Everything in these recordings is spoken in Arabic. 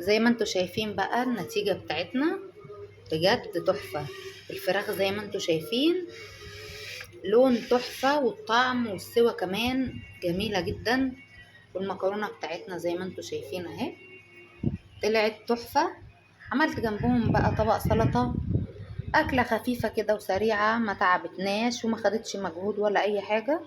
زي ما انتوا شايفين بقى النتيجة بتاعتنا بجد تحفة. الفراخ زي ما انتوا شايفين لون تحفة، والطعم والسوا كمان جميلة جدا. والمكرونة بتاعتنا زي ما انتوا شايفين اهي طلعت تحفة. عملت جنبهم بقى طبق سلطة، أكلة خفيفة كده وسريعة، ما تعبتناش وما خدتش مجهود ولا أي حاجة،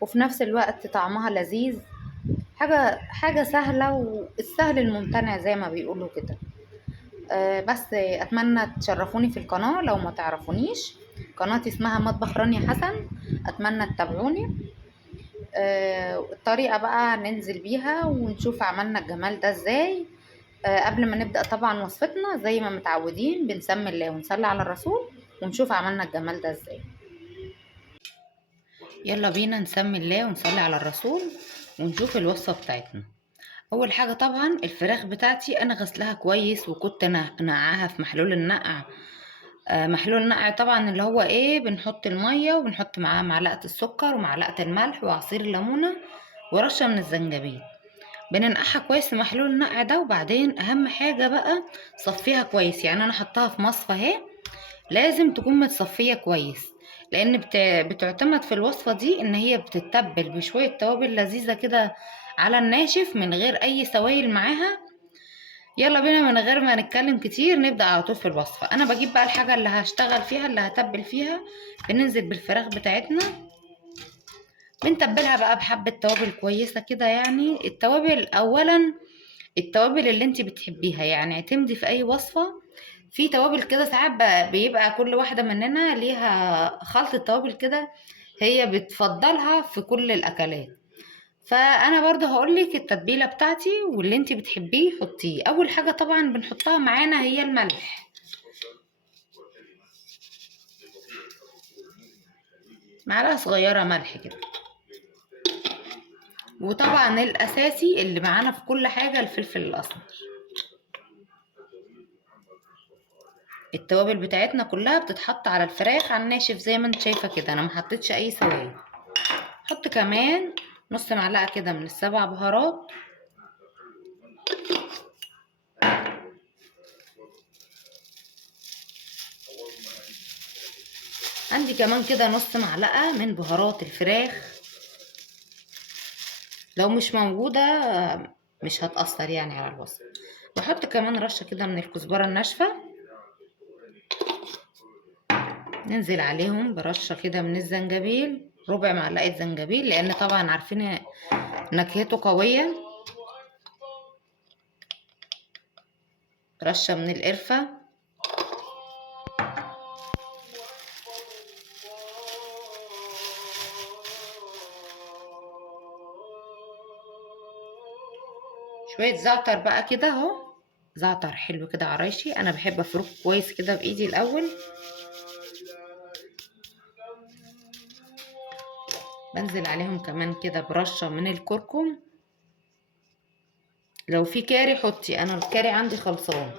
وفي نفس الوقت طعمها لذيذ. حاجة سهلة، والسهل الممتنع زي ما بيقولوا كده. بس أتمنى تشرفوني في القناة. لو ما تعرفونيش، قناتي اسمها مطبخ رانيا حسن، أتمنى تتابعوني. الطريقة بقى ننزل بيها ونشوف عملنا الجمال ده ازاي. قبل ما نبدأ طبعا وصفتنا زي ما متعودين بنسمي الله ونصلي على الرسول ونشوف عملنا الجمال ده ازاي. يلا بينا نسمي الله ونصلي على الرسول ونشوف الوصفة بتاعتنا. اول حاجة طبعا الفراخ بتاعتي انا غسلها كويس، وكنت نقعها في محلول النقع. محلول النقع طبعا اللي هو ايه، بنحط المية وبنحط معاه معلقة السكر ومعلقة الملح وعصير الليمونة ورشة من الزنجبيل. بننقعها كويس في محلول النقع ده، وبعدين اهم حاجة بقى صفيها كويس. يعني انا حطها في مصفى اهي، لازم تكون متصفية كويس، لان بتعتمد في الوصفة دي ان هي بتتبل بشوية توابل لذيذة كده على الناشف من غير اي سوائل معاها. يلا بينا من غير ما نتكلم كتير نبدأ على طول في الوصفة. انا بجيب بقى الحاجة اللي هشتغل فيها اللي هتبل فيها. بننزل بالفراخ بتاعتنا، بنتبلها بقى بحبة توابل كويسة كده. يعني التوابل اولا التوابل اللي انت بتحبيها، يعني اعتمدي في اي وصفة في توابل كده. ساعات بيبقى كل واحدة مننا ليها خلطة توابل كده هي بتفضلها في كل الاكلات. فانا برضه هقولك التتبيلة بتاعتي واللي انت بتحبيه حطيه. اول حاجة طبعا بنحطها معانا هي الملح، معلقة صغيرة ملح كده. وطبعا الاساسي اللي معانا في كل حاجة الفلفل الاسمر. التوابل بتاعتنا كلها بتتحط على الفراخ على الناشف زي ما انت شايفه كده، انا ما حطيتش اي سوائل. حط كمان نص معلقه كده من السبع بهارات. عندي كمان كده نص معلقه من بهارات الفراخ، لو مش موجوده مش هتأثر يعني على الوصفه. بحط كمان رشه كده من الكزبره الناشفه، ننزل عليهم برشه كده من الزنجبيل، ربع معلقه زنجبيل لان طبعا عارفين نكهته قويه. رشه من القرفه، شويه زعتر بقى كده اهو، زعتر حلو كده عرايشي. انا بحب افركه كويس كده بايدي الاول. بنزل عليهم كمان كده برشه من الكركم، لو في كاري حطي، انا الكاري عندي خلصان.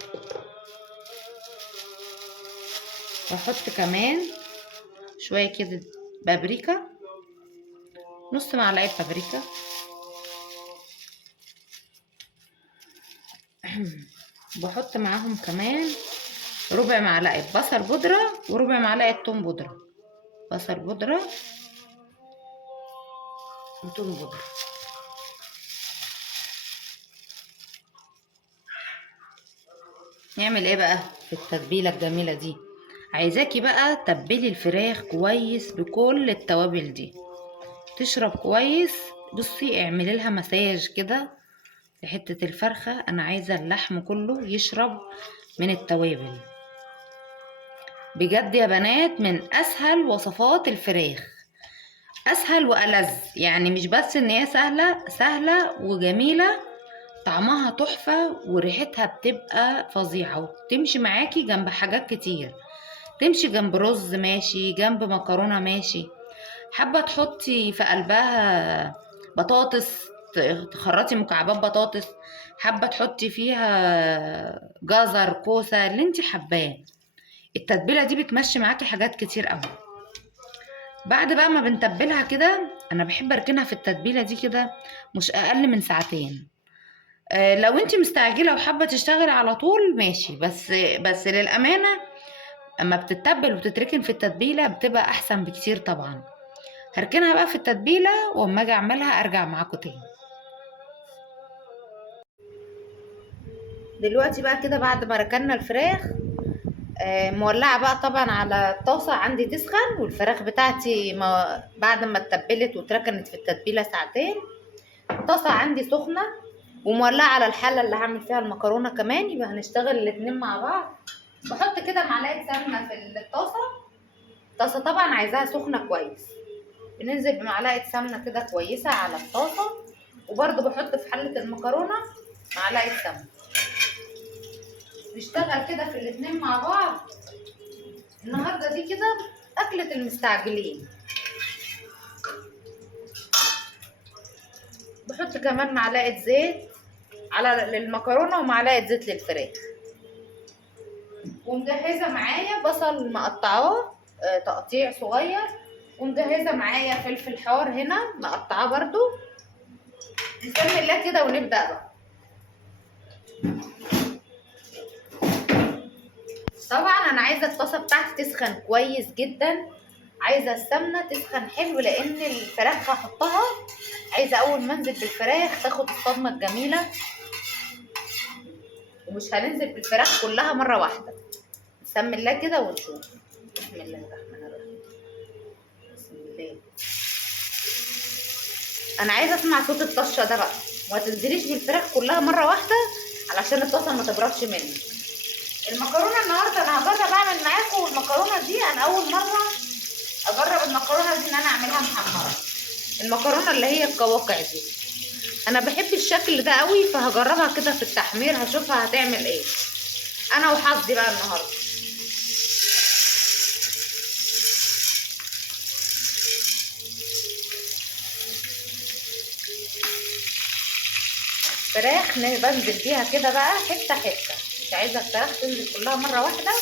واحط كمان شويه كده بابريكا، نص معلقه بابريكا. بحط معاهم كمان ربع معلقه بصل بودره وربع معلقه توم بودره. بصل بودره وتوم بودره. نعمل ايه بقى في التتبيله الجميله دي؟ عايزاكي بقى تبلي الفراخ كويس بكل التوابل دي، تشرب كويس. بصي اعملي لها مساج كده لحته الفرخه. انا عايزه اللحم كله يشرب من التوابل. بجد يا بنات من اسهل وصفات الفراخ، اسهل والذ. يعني مش بس ان هي سهله وجميله، طعمها تحفه وريحتها بتبقى فظيعه، وتمشي معاكي جنب حاجات كتير. تمشي جنب رز ماشي، جنب مكرونه ماشي. حابه تحطي في قلبها بطاطس، تخرطي مكعبات بطاطس. حابه تحطي فيها جزر، كوسه، اللي انت حباه. التتبيله دي بتمشي معاكي حاجات كتير قوي. بعد بقى ما بنتبلها كده، انا بحب اركنها في التتبيله دي كده مش اقل من ساعتين. لو انت مستعجله وحابه تشتغلي على طول ماشي، بس للامانه اما بتتبل وتتركن في التتبيله بتبقى احسن بكتير طبعا. هركنها بقى في التتبيله واما اجي اعملها ارجع معاكم تاني. دلوقتي بقى كده بعد ما ركنا الفراخ، مولعه بقى طبعا على الطاسه عندي تسخن، والفراخ بتاعتي بعد ما اتبلت واتركنت في التتبيله ساعتين، الطاسه عندي سخنه ومولعه على الحله اللي هعمل فيها المكرونه كمان، يبقى هنشتغل الاتنين مع بعض. بحط كده معلقه سمنه في الطاسه طبعا عايزاها سخنه كويس، بننزل بمعلقه سمنه كده كويسه على الطاسه، وبرده بحط في حله المكرونه معلقه سمنه. نشتغل كده في الاتنين مع بعض. النهارده دي كده اكله المستعجلين. بحط كمان معلقه زيت على المكرونه ومعلقه زيت للفراخ، ومجهزه معايا بصل مقطعاه تقطيع صغير، ومجهزه معايا فلفل حار هنا مقطعاه برضو. نسمي الله كده ونبدا بقى. طبعا انا عايزه الطاسه بتاعتي تسخن كويس جدا، عايزه السمنه تسخن حلو، لان الفراخ هحطها عايزه اول ما انزل بالفراخ تاخد الصدمه الجميله، ومش هننزل بالفراخ كلها مره واحده. نسمي الله كده ونشوف. بسم الله الرحمن الرحيم. بسم الله. انا عايزه اسمع صوت الطشه ده بقى، وما تنزليش بالفراخ كلها مره واحده علشان الطاسه ما تبردش منك. المكرونه النهارده انا هجرب اعمل معاكم المكرونه دي، انا اول مره اجرب المكرونه دي ان انا اعملها محمره، المكرونه اللي هي القواقع دي. انا بحب الشكل ده قوي، فهجربها كده في التحمير هشوفها هتعمل ايه. انا وحظي بقى النهارده. فراخ بنزل بيها كده بقى حته حته، مش عايزه الفراخ تنزل كلها مره واحده.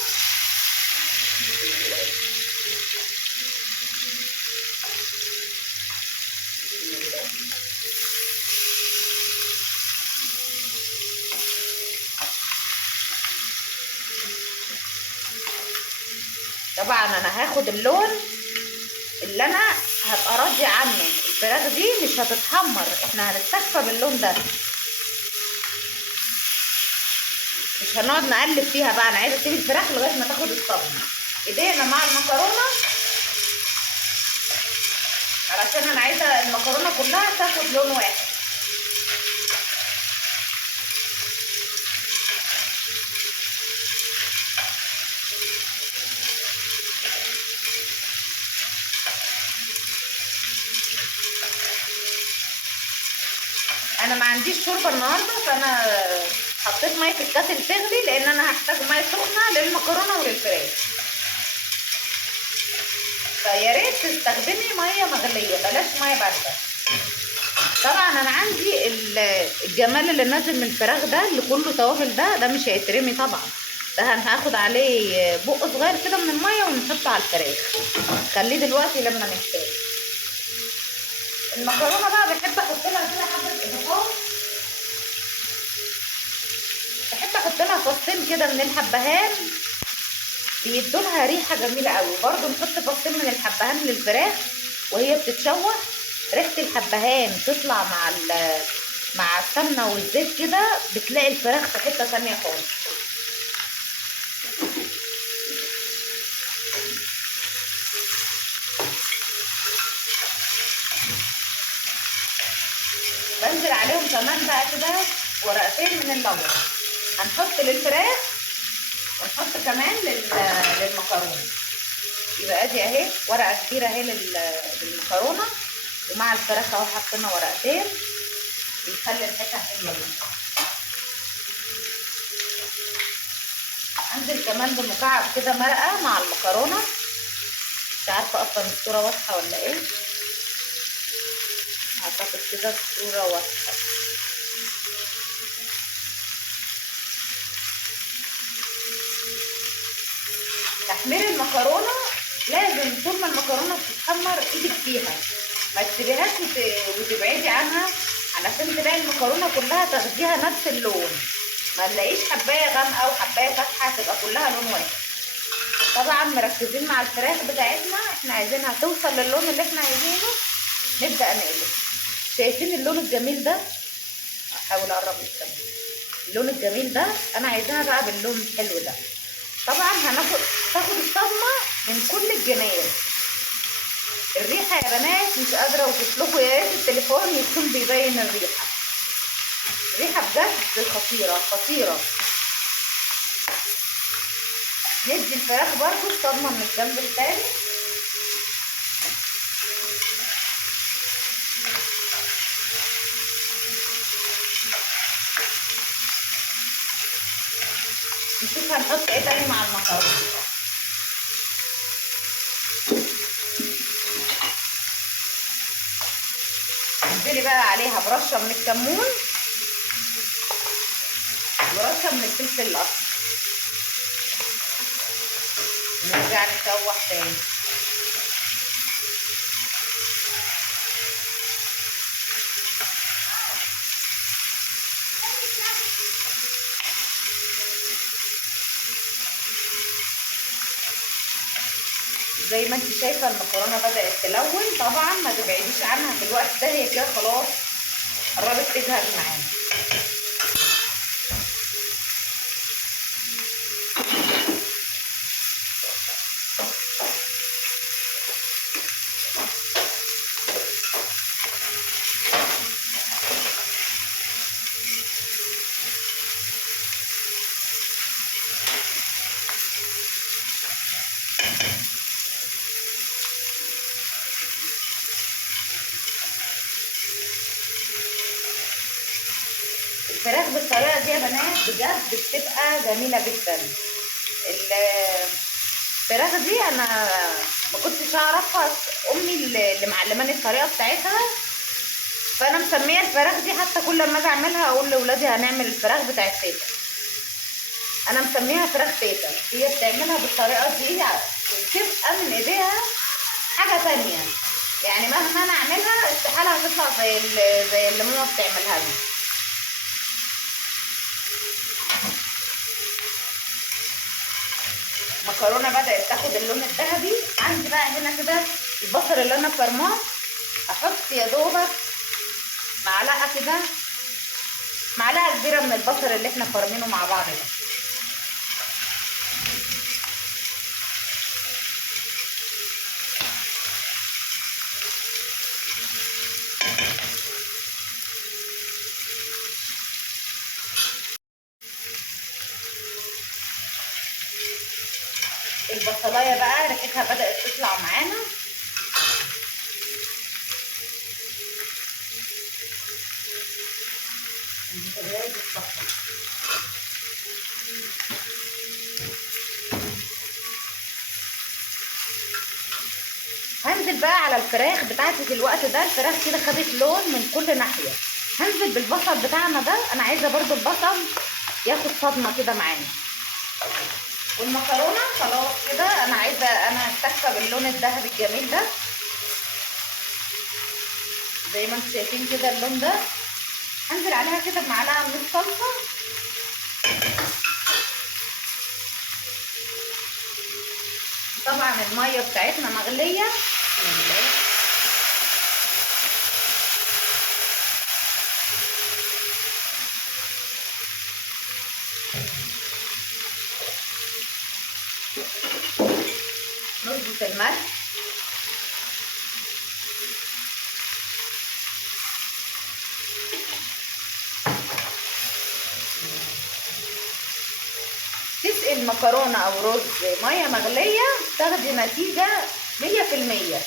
طبعا انا هاخد اللون اللي انا هبقى راضيه عنه، الفراخ دي مش هتتحمر، احنا هنستكفى باللون ده، مش هنقعد نقلب فيها بقى. انا عايزه اسيب الفراخ لغايه ما تاخد الصدمه ايدينا مع المكرونه، علشان انا عايزه المكرونه كلها تاخد لون واحد. انا ما عنديش شوربه النهارده، فانا حطيت ميه في الكاتل تغلي، لان انا هحتاج ميه سخنه للمكرونه وللفراخ، فيا ريت تستخدمي ميه مغليه بلاش ميه بارده. طبعا انا عندي الجمال اللي نازل من الفراخ ده اللي كله توابل، ده مش هيترمي طبعا، ده هناخد عليه بق صغير كده من الميه ونحطه على الفراخ، خليه دلوقتي لما نحتاج. المكرونه بقى بحب احط لها كده حبه اضافات، بحب احط لها فصين كده من الحبهان، بيدوا لها ريحه جميله قوي. برده نحط فصين من الحبهان للفراخ وهي بتتشوح، ريحه الحبهان تطلع مع السمنه والزيت كده، بتلاقي الفراخ في حته ثانيه خالص. بنزل عليهم كمان بقى كده ورقتين من الليمون، هنحط للفراخ ونحط كمان للمكرونه. يبقى ادي اهي ورقه كبيره اهي للمكرونه، ومع الفراخ اهو حطينا ورقتين، بيخلي الحته حلوه جدا. انزل كمان بمكعب كده مرقه مع المكرونه، مش عارفه اصلا الصوره واضحه ولا ايه، اعتقد كده الصوره واضحه. تحمير المكرونه لازم طول ما المكرونه بتتحمر ايدك فيها، ما تسيبيهاش وتبعدي عنها، علشان تلاقي المكرونه كلها تاخديها نفس اللون، ما نلاقيش حبايه غامقه وحبايه فاتحه، تبقى كلها لون واحد. طبعا مركزين مع الفراخ بتاعتنا، احنا عايزينها توصل للون اللي احنا عايزينه. نبدا نقلب. شايفين اللون الجميل ده؟ احاول اقرب للكاميرا. اللون الجميل ده انا عايزاها بقى باللون الحلو ده. طبعا تاخد الصدمه من كل الجناب. الريحه يا بنات مش قادره اوصف لكم، يا ريت التليفون يكون بيبين الريحه. ريحه بجد خطيره خطيره. ندي الفراخ برضو الصدمه من الجنب التاني. نشوف هنحط ايه تاني مع المكرونه. ننزلي بقى عليها برشه من الكمون ورشه من الفلفل الاصفر. نرجع نشوح تاني. زي ما انت شايفه المكرونه بدات تلون. طبعا ما تبعديش عنها في الوقت ده، هي كده خلاص قربت تجهز معانا. الفراخ بالطريقه دي يا بنات بجد بتبقى جميله جدا. الفراخ دي انا ما كنتش اعرفها، امي اللي معلماني الطريقه بتاعتها. فانا مسميه الفراخ دي، حتى كل ما اجي اعملها اقول لاولادي هنعمل الفراخ بتاعت تيتا. انا مسميها فراخ تيتا. هي بتعملها بالطريقه دي بتبقى من ايديها حاجه تانية. يعني مهما انا اعملها استحاله هتطلع زي اللي ماما بتعملها لي. المكرونه بدات تاخد اللون الذهبي. عندي بقى هنا كده البصل اللي انا فرماه، احط يا دوبك معلقه كده، معلقه كبيره من البصل اللي احنا فرمينه مع بعض ده. البصلايه بقى ريحتها بدات تطلع معانا. هنزل بقى على الفراخ بتاعتي في الوقت ده. الفراخ كده خدت لون من كل ناحيه. هنزل بالبصل بتاعنا ده. انا عايزه برضو البصل ياخد صدمه كده معانا. والمكرونه خلاص كده انا عايزه استكفى باللون الذهبي الجميل ده. زي ما انتم شايفين كده اللون ده. هنزل عليها كده بمعلقه من الصلصه. طبعا الميه بتاعتنا مغليه. نظبط الملح. تسقي المكرونه او رز ميه مغليه تاخدي نتيجه 100%.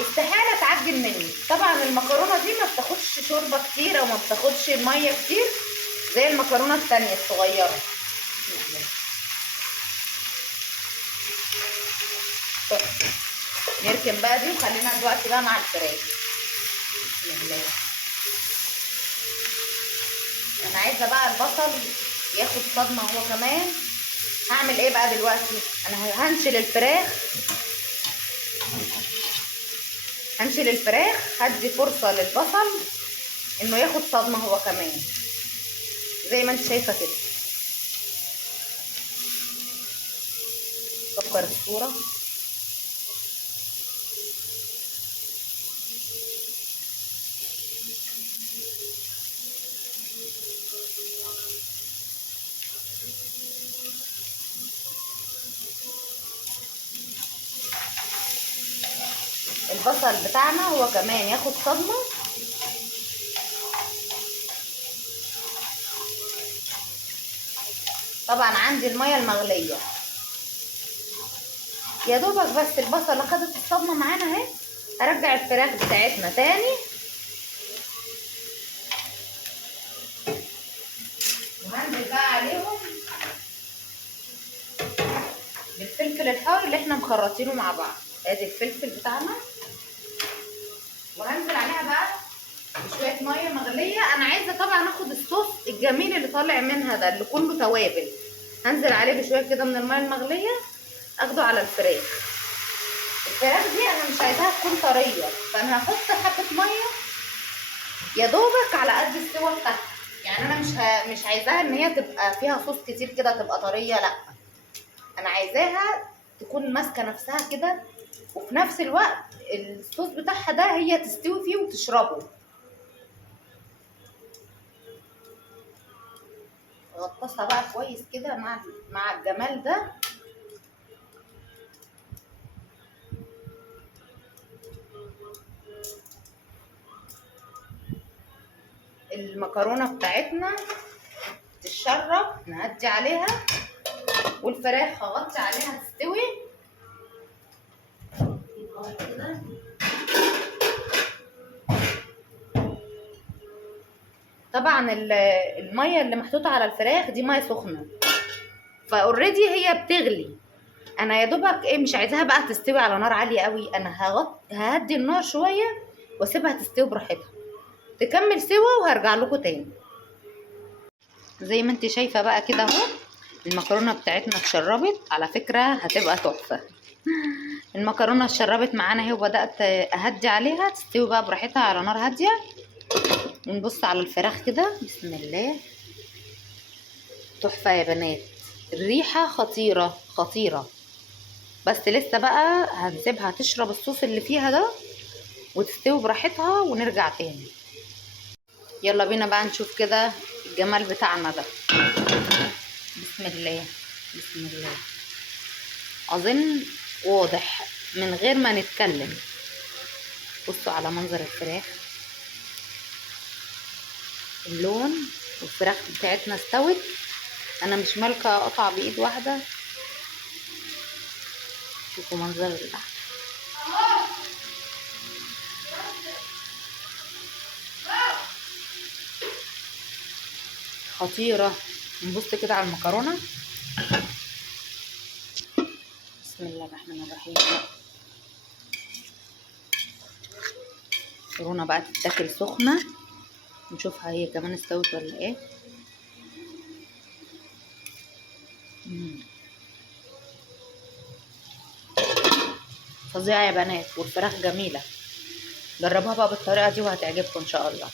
استحاله تعجن مني. طبعا المكرونه دي ما بتاخدش شوربه كتير او ما بتاخدش ميه كتير زي المكرونه التانيه الصغيره. نركن بقى دي وخلينا دلوقتي بقى مع الفراخ. بسم الله. انا عايزه بقى البصل ياخد صدمه هو كمان. هعمل ايه بقى دلوقتي؟ انا هنشل الفراخ هنشيل الفراخ، هدي فرصة للبصل انه ياخد صدمة هو كمان زي ما انت شايفة كده. سكر الصورة. البصل بتاعنا هو كمان ياخد صدمة. طبعا عندي المية المغلية يا دوبك، بس البصلة خدت الصدمة معانا اهي. هرجع الفراخ بتاعتنا تاني وهنزل بقى عليهم بالفلفل الحار اللي احنا مخرطينه مع بعض. ادي الفلفل بتاعنا، وهنزل عليها بقى بشويه ميه مغليه. انا عايزه طبعا اخد الصوص الجميل اللي طالع منها ده اللي كله توابل، هنزل عليه بشويه كده من الميه المغليه اخده على الفراخ. الفراخ دي انا مش عايزاها تكون طريه، فانا هحط حبه ميه يا دوبك على قد السوا بتاعها. يعني انا مش عايزاها ان هي تبقى فيها صوص كتير كده تبقى طريه، لا، انا عايزاها تكون ماسكه نفسها كده، وفي نفس الوقت الصوص بتاعها ده هي تستوي فيه وتشربه. غطسها بقى كويس كده مع الجمال ده. المكرونه بتاعتنا تتشرب، نهدي عليها، والفراخ هغطي عليها تستوي. طبعا الميه اللي محطوطه على الفراخ دي ميه سخنه، فاوريدي هي بتغلي. انا يا دوبك ايه، مش عايزاها بقى تستوي على نار عاليه قوي، انا ههدي النار شويه واسيبها تستوي براحتها تكمل سوا، وهرجع لكم تاني. زي ما انت شايفه بقى كده اهو المكرونه بتاعتنا اتشربت. على فكره هتبقى تحفه. المكرونه اتشربت معانا اهي، وبدات اهدي عليها تستوي بقى براحتها على نار هاديه. ونبص على الفراخ كده، بسم الله، تحفه يا بنات. الريحه خطيره خطيره. بس لسه بقى هنسيبها تشرب الصوص اللي فيها ده وتستوي براحتها ونرجع تاني. يلا بينا بقى نشوف كده الجمال بتاعنا ده. بسم الله بسم الله. اظن واضح من غير ما نتكلم. بصوا على منظر الفراخ، اللون، والفراخ بتاعتنا استوت. انا مش مالكه اقطع بايد واحده. شوفوا منظر اللحم، خطيره. نبص كده على المكرونه. بسم الله الرحمن الرحيم. المكرونه بقى تتاكل سخنه، نشوفها هي كمان استوت ولا ايه. فظيعه يا بنات، والفراخ جميله. جربوها بقى بالطريقه دي وهتعجبكم ان شاء الله.